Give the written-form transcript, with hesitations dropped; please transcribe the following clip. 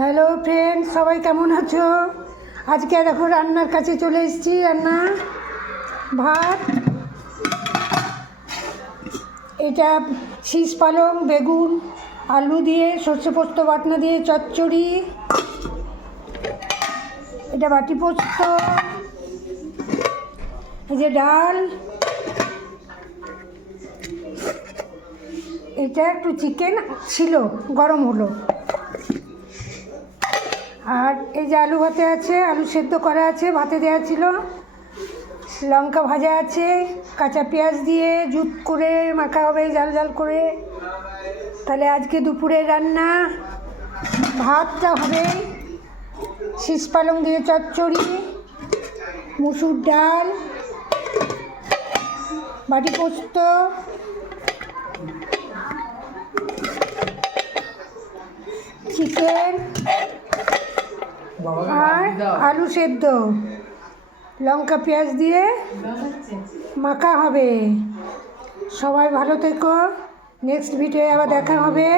Hello friend, সবাই কেমন আছো? আজকে দেখো রান্নার কাছে চলে এসেছি। রান্না ভাত, এটা শীষ পালং, বেগুন, আলু দিয়ে সর্ষে পোস্ত বাটনা দিয়ে চচ্চড়ি, এটা বাটি পোস্ত, এই যে ডাল, এটা একটু চিকেন ছিল, গরম হলো। আর এই যে আলু ভাতে আছে, আলু সেদ্ধ করা আছে, ভাতে দেওয়া ছিল, লঙ্কা ভাজা আছে, কাঁচা পেঁয়াজ দিয়ে জুত করে মাখা হবে জাল জাল করে। তাহলে আজকে দুপুরে রান্না ভাতটা হবে শীষ পালং দিয়ে চচ্চড়ি, মুসুর ডাল, বাটি পোস্ত, চিকেন আর আলু সেদ্ধ, লঙ্কা পেঁয়াজ দিয়ে মাখা হবে। সবাই ভালো থেকো, নেক্সট ভিডিও আবার দেখা হবে।